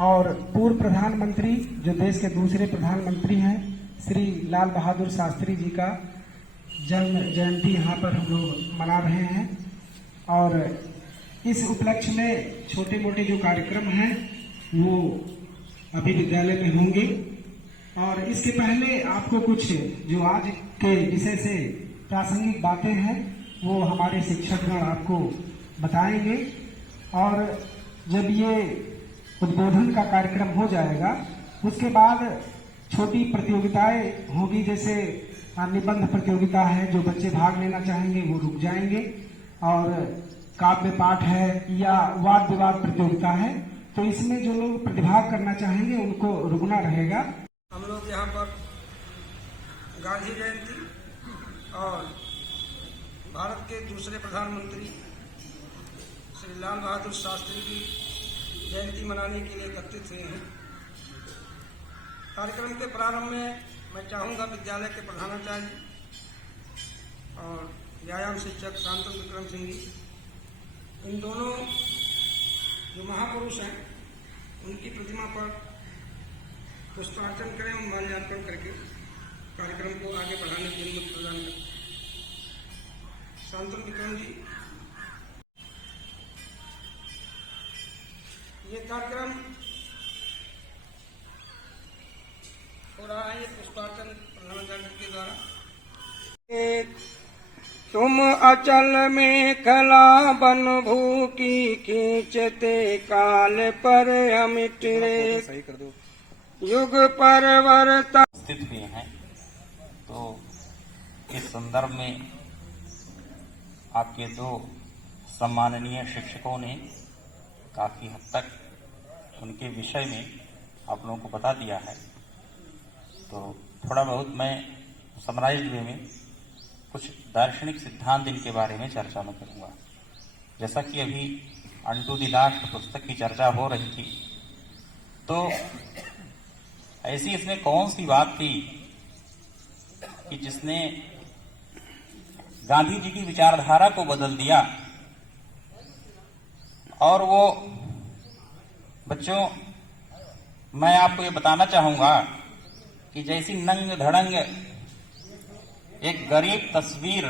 और पूर्व प्रधानमंत्री जो देश के दूसरे प्रधानमंत्री हैं श्री लाल बहादुर शास्त्री जी का जन्म जयंती यहाँ पर हम लोग मना रहे हैं। और इस उपलक्ष्य में छोटे मोटे जो कार्यक्रम हैं वो अभी विद्यालय में होंगे। और इसके पहले आपको कुछ जो आज के विषय से प्रासंगिक बातें हैं वो हमारे शिक्षकगण आपको बताएंगे। और जब ये उद्बोधन का कार्यक्रम हो जाएगा उसके बाद छोटी प्रतियोगिताएं होगी, जैसे निबंध प्रतियोगिता है, जो बच्चे भाग लेना चाहेंगे वो रुक जाएंगे। और काव्य पाठ है या वाद विवाद प्रतियोगिता है, तो इसमें जो लोग प्रतिभाग करना चाहेंगे उनको रुकना रहेगा। हम लोग यहाँ पर गांधी जयंती और भारत के दूसरे प्रधानमंत्री श्री लाल बहादुर शास्त्री की जयंती मनाने के लिए एकत्रित हुए हैं। कार्यक्रम के प्रारंभ में मैं चाहूँगा विद्यालय के प्रधानाचार्य और व्यायाम शिक्षक शांतनु विक्रम सिंह जी, इन दोनों जो महापुरुष हैं उनकी प्रतिमा पर पुष्पार्चन करें और माल्यार्पण करके कार्यक्रम को आगे बढ़ाने की अनुमति प्रदान करें। शांतनु विक्रम जी, ये कार्यक्रम हो रहा है पुष्पार्चन प्रधानाचार्य के द्वारा। तुम अचल में खला बन भूखी खींचते काल पर अमिट रे युग परिवर्तन स्थित हुए हैं। तो इस संदर्भ में आपके दो सम्माननीय शिक्षकों ने काफी हद तक उनके विषय में आप लोगों को बता दिया है। तो थोड़ा बहुत मैं समराइज्ड वे में कुछ दार्शनिक सिद्धांत इनके बारे में चर्चा में करूंगा। जैसा कि अभी अनटू द लास्ट पुस्तक की चर्चा हो रही थी, तो ऐसी इसमें कौन सी बात थी कि जिसने गांधी जी की विचारधारा को बदल दिया। और वो बच्चों, मैं आपको ये बताना चाहूंगा कि जैसी नंग धड़ंग एक गरीब तस्वीर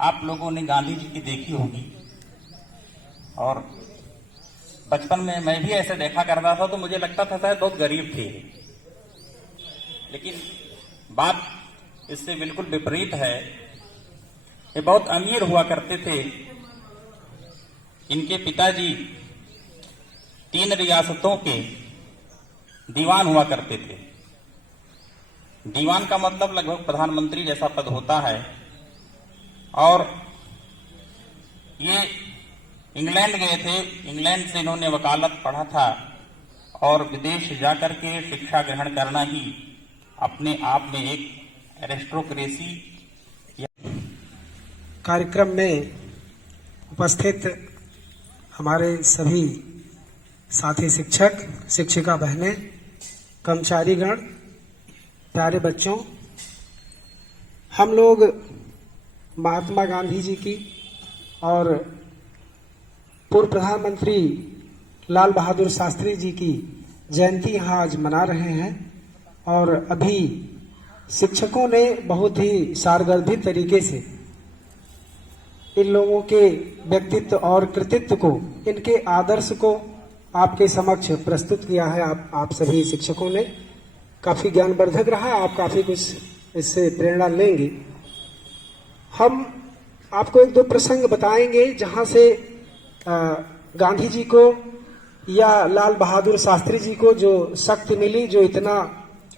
आप लोगों ने गांधी जी की देखी होगी, और बचपन में मैं भी ऐसे देखा करता था तो मुझे लगता था शायद बहुत गरीब थे। लेकिन बात इससे बिल्कुल विपरीत है। ये बहुत अमीर हुआ करते थे। इनके पिताजी 3 रियासतों के दीवान हुआ करते थे। दीवान का मतलब लगभग प्रधानमंत्री जैसा पद होता है। और ये इंग्लैंड गए थे। इंग्लैंड से इन्होंने वकालत पढ़ा था और विदेश जाकर के शिक्षा ग्रहण करना ही अपने आप में एक एरिस्टोक्रेसी। कार्यक्रम में उपस्थित हमारे सभी साथी शिक्षक, शिक्षिका बहनें, कर्मचारीगण, प्यारे बच्चों, हम लोग महात्मा गांधी जी की और पूर्व प्रधानमंत्री लाल बहादुर शास्त्री जी की जयंती यहाँ आज मना रहे हैं। और अभी शिक्षकों ने बहुत ही सारगर्भित तरीके से इन लोगों के व्यक्तित्व और कृतित्व को, इनके आदर्श को आपके समक्ष प्रस्तुत किया है। आप सभी शिक्षकों ने काफी ज्ञानवर्धक रहा। आप काफी कुछ इससे प्रेरणा लेंगे। हम आपको 1-2 प्रसंग बताएंगे जहां से गांधी जी को या लाल बहादुर शास्त्री जी को जो शक्ति मिली, जो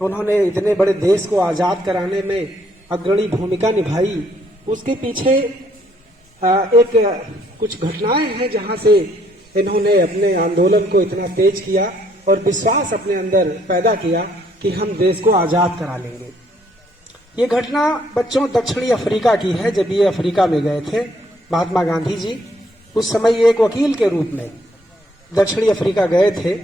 उन्होंने इतने बड़े देश को आजाद कराने में अग्रणी भूमिका निभाई, उसके पीछे कुछ घटनाएं हैं जहां से इन्होंने अपने आंदोलन को इतना तेज किया और विश्वास अपने अंदर पैदा किया कि हम देश को आजाद करा लेंगे। ये घटना बच्चों दक्षिणी अफ्रीका की है। जब ये अफ्रीका में गए थे महात्मा गांधी जी, उस समय ये एक वकील के रूप में दक्षिणी अफ्रीका गए थे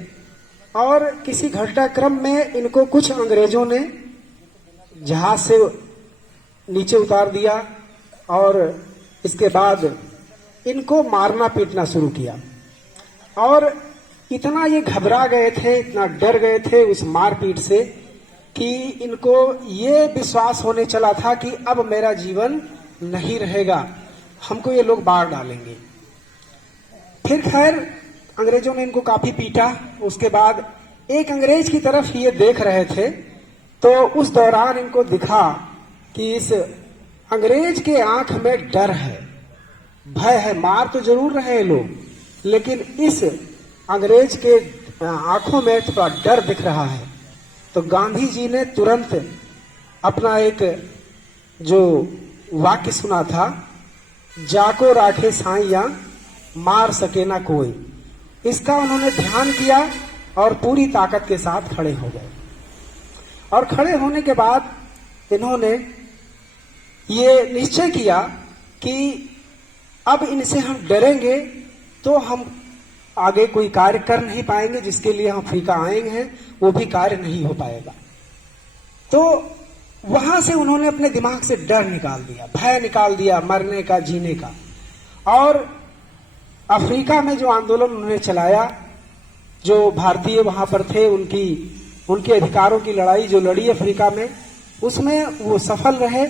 और किसी घटनाक्रम में इनको कुछ अंग्रेजों ने जहाज से नीचे उतार दिया और इसके बाद इनको मारना पीटना शुरू किया। और इतना ये घबरा गए थे, इतना डर गए थे उस मारपीट से कि इनको ये विश्वास होने चला था कि अब मेरा जीवन नहीं रहेगा, हमको ये लोग मार डालेंगे। फिर खैर अंग्रेजों ने इनको काफी पीटा। उसके बाद एक अंग्रेज की तरफ ये देख रहे थे तो उस दौरान इनको दिखा कि इस अंग्रेज के आंख में डर है, भय है। मार तो जरूर रहे लोग, लेकिन इस अंग्रेज के आंखों में थोड़ा डर दिख रहा है। तो गांधी जी ने तुरंत अपना एक जो वाक्य सुना था, जाको राखे साइया मार सके ना कोई, इसका उन्होंने ध्यान किया और पूरी ताकत के साथ खड़े हो गए। और खड़े होने के बाद इन्होंने ये निश्चय किया कि अब इनसे हम डरेंगे तो हम आगे कोई कार्य कर नहीं पाएंगे, जिसके लिए हम अफ्रीका आए हैं वो भी कार्य नहीं हो पाएगा। तो वहां से उन्होंने अपने दिमाग से डर निकाल दिया, भय निकाल दिया मरने का, जीने का। और अफ्रीका में जो आंदोलन उन्होंने चलाया, जो भारतीय वहां पर थे, उनके अधिकारों की लड़ाई जो लड़ी अफ्रीका में, उसमें वो सफल रहे।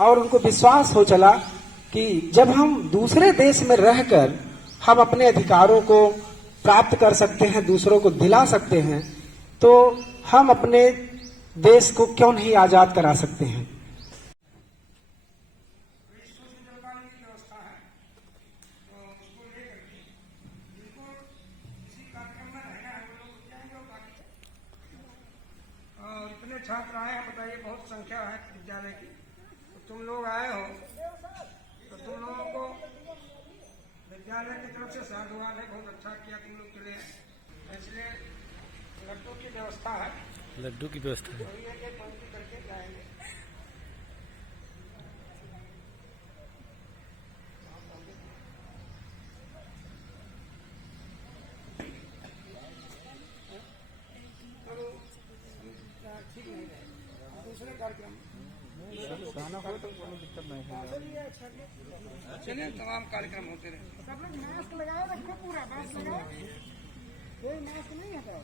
और उनको विश्वास हो चला कि जब हम दूसरे देश में रहकर हम अपने अधिकारों को प्राप्त कर सकते हैं, दूसरों को दिला सकते हैं, तो हम अपने देश को क्यों नहीं आजाद करा सकते हैं। और इतने छात्र आए हैं, बताइए, बहुत संख्या है विद्यालय की। तो तुम लोग आए हो तो तुम लोगों को विद्यालय की तरफ से साधुवाद है, बहुत अच्छा किया तुम लोग के लिए। इसलिए लड्डू की व्यवस्था है, लड्डू की व्यवस्था है। तो ये पंक्ति करके जाएंगे। ठीक नहीं रहेगा, दूसरे कार्यक्रम चलिए, तमाम कार्यक्रम होते रहे। सब लोग मास्क लगाए रखो, पूरा मास्क लगाओ, कोई मास्क नहीं हटाओ।